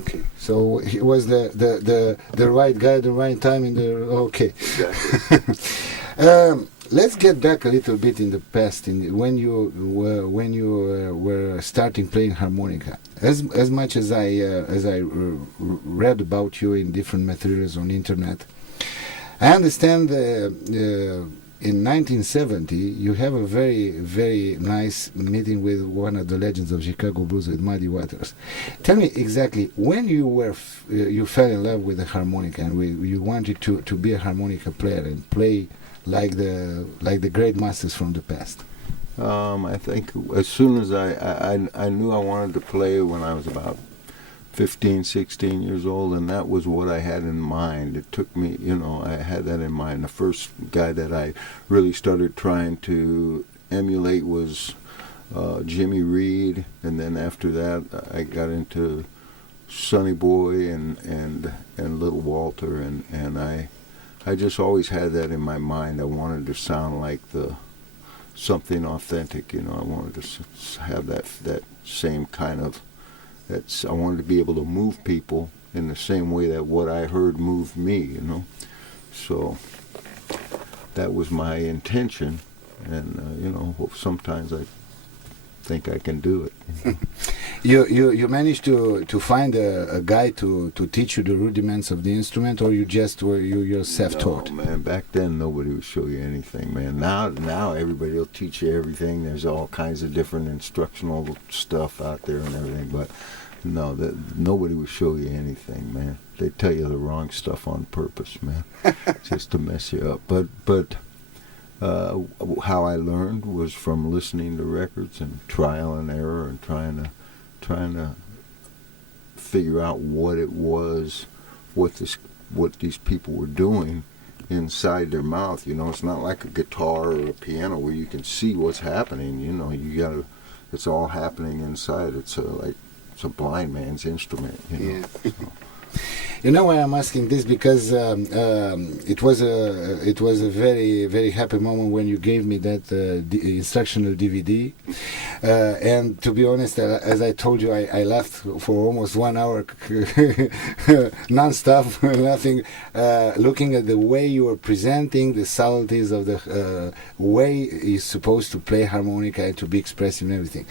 Okay, so he was the right guy at the right time in the okay. Exactly. Let's get back a little bit in the past, when you were starting playing harmonica. As much as I read about you in different materials on internet, I understand in 1970 you have a very, very nice meeting with one of the legends of Chicago blues, with Muddy Waters. Tell me exactly when you fell in love with the harmonica and you wanted to be a harmonica player and play like the great masters from the past. I think as soon as I knew I wanted to play when I was about 15, 16 years old, and that was what I had in mind. It took me, I had that in mind. The first guy that I really started trying to emulate was Jimmy Reed, and then after that I got into Sonny Boy and Little Walter, and I just always had that in my mind. I wanted to sound like something authentic, I wanted to have that same kind of, I wanted to be able to move people in the same way that what I heard moved me, So that was my intention, and sometimes I think I can do it. You managed to find a guy to teach you the rudiments of the instrument, or you're self-taught? No, man, back then nobody would show you anything, man. Now everybody will teach you everything. There's all kinds of different instructional stuff out there and everything, but no, nobody would show you anything, man. They tell you the wrong stuff on purpose, man, just to mess you up. But how I learned was from listening to records and trial and error and trying to figure out what it was, what these people were doing inside their mouth. It's not like a guitar or a piano where you can see what's happening. It's all happening inside. It's a blind man's instrument. Yeah. You know why I'm asking this? Because it was a very, very happy moment when you gave me that instructional DVD, and to be honest, as I told you, I laughed for almost 1 hour non-stop, laughing, looking at the way you were presenting the subtleties of the way you're supposed to play harmonica and to be expressive and everything.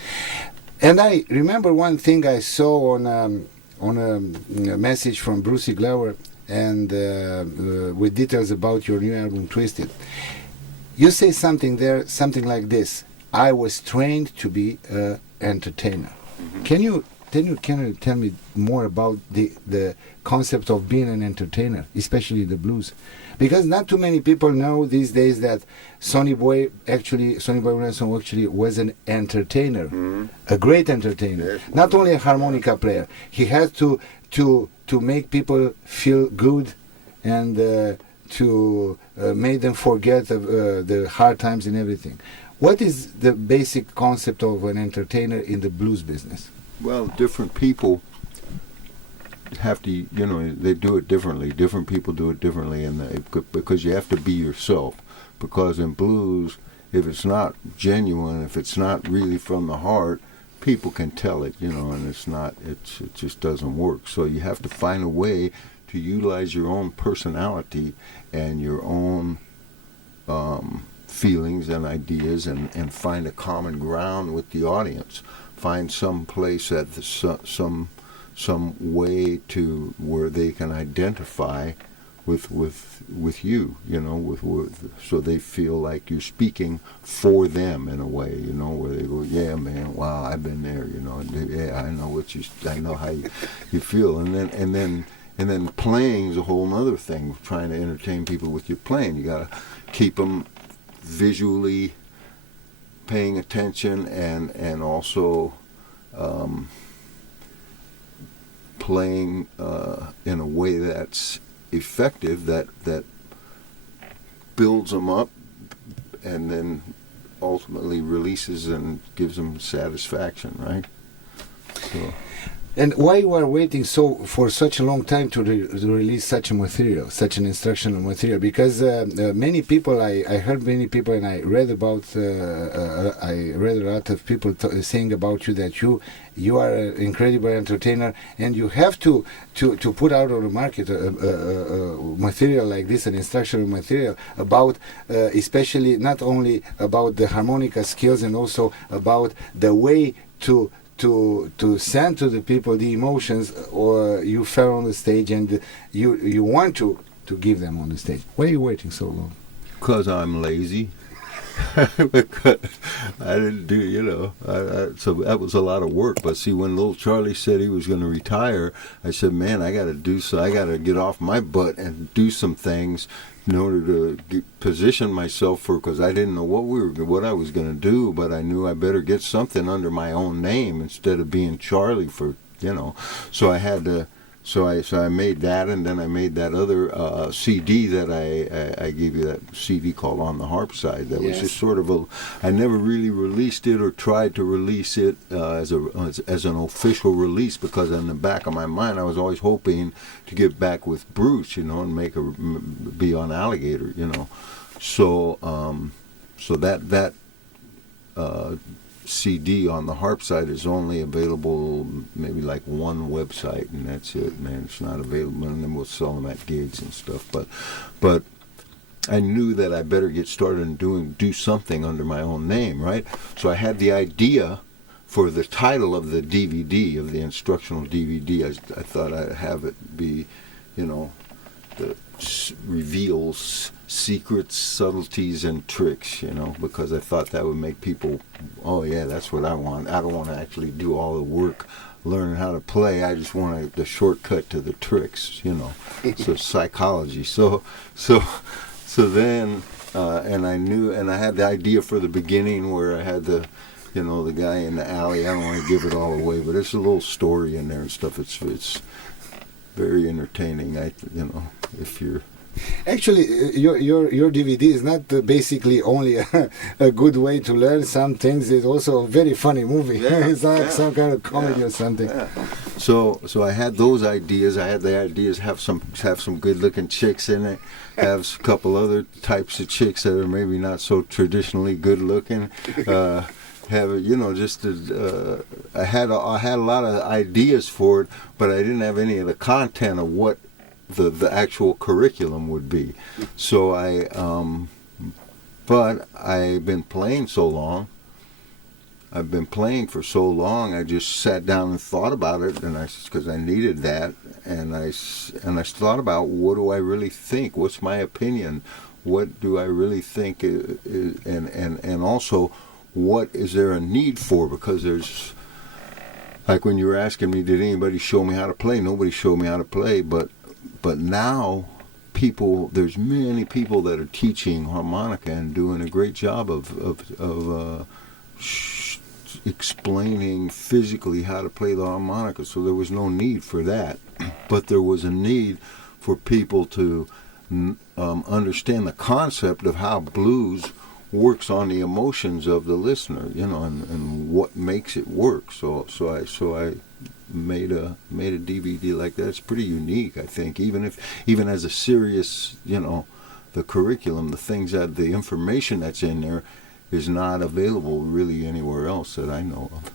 And I remember one thing I saw on a message from Brucey Glover, and with details about your new album Twisted. You say something there, something like this: I was trained to be an entertainer. Mm-hmm. Can you tell me more about the concept of being an entertainer, especially the blues? Because not too many people know these days that Sonny Boy Williamson actually was an entertainer, mm-hmm. a great entertainer, yes. Not only a harmonica player. He had to make people feel good and to make them forget the hard times and everything. What is the basic concept of an entertainer in the blues business? Well, different people have to, they do it differently. Different people do it differently, because you have to be yourself. Because in blues, if it's not genuine, if it's not really from the heart, people can tell it, and it just doesn't work. So you have to find a way to utilize your own personality and your own feelings and ideas, and find a common ground with the audience. Find some place that some way to where they can identify with you, so they feel like you're speaking for them in a way, where they go, yeah, man, wow, I've been there, yeah, I know how you feel, and then playing is a whole other thing. Trying to entertain people with your playing, you gotta keep them visually paying attention, and also playing in a way that's effective, that builds them up and then ultimately releases and gives them satisfaction, right? So And why you are waiting for such a long time to release such a material, such an instructional material? Because many people, I heard many people, and I read about, I read a lot of people saying about you that you are an incredible entertainer, and you have to put out on the market a material like this, an instructional material about, especially not only about the harmonica skills, and also about the way to send to the people the emotions or you felt on the stage, and you want to give them on the stage. Why are you waiting so long? Because I'm lazy. Because I didn't do, you know, so that was a lot of work. But see, when little Charlie said he was going to retire, I said, man, I got to get off my butt and do some things in order to position myself for, because I didn't know what I was going to do, but I knew I better get something under my own name instead of being Charlie for, you know. So I had to. So I made that, and then I made that other CD that I gave you, that CD called On the Harp Side. That was just sort of I never really released it or tried to release it as an official release, because in the back of my mind I was always hoping to get back with Bruce, you know, and be on Alligator, you know. So that CD on the harp side is only available maybe like one website, and that's it, man. It's not available, and then we'll sell them at gigs and stuff. But I knew that I better get started and do something under my own name, right? So I had the idea for the title of the DVD, of the instructional DVD. I thought I'd have it be, you know, the reveals secrets, subtleties, and tricks, you know, because I thought that would make people, oh yeah, that's what I want. I don't want to actually do all the work learning how to play. I just want the shortcut to the tricks, you know. So psychology. So then, and I knew, and I had the idea for the beginning where I had the, you know, the guy in the alley. I don't want to give it all away, but there's a little story in there and stuff. It's very entertaining. You know, if you're. Actually, your DVD is not basically only a good way to learn some things. It's also a very funny movie. Yeah, it's like some kind of comedy or something. Yeah. So I had those ideas. I had the ideas have some good looking chicks in it. Have a couple other types of chicks that are maybe not so traditionally good looking. Have it, you know, just I had a lot of ideas for it, but I didn't have any of the content of what the actual curriculum would be. So but I've been playing so long. I've been playing for so long. I just sat down and thought about it, and because I needed that, and I thought about, what do I really think? What's my opinion? What do I really think? And also, what is there a need for? Because there's, like when you were asking me, did anybody show me how to play? Nobody showed me how to play, but now there's many people that are teaching harmonica and doing a great job of explaining physically how to play the harmonica. So there was no need for that, but there was a need for people to understand the concept of how blues works on the emotions of the listener, you know, and what makes it work. So I made a DVD like that. It's pretty unique, I think. Even as a serious, you know, the curriculum, the information that's in there is not available really anywhere else that I know of.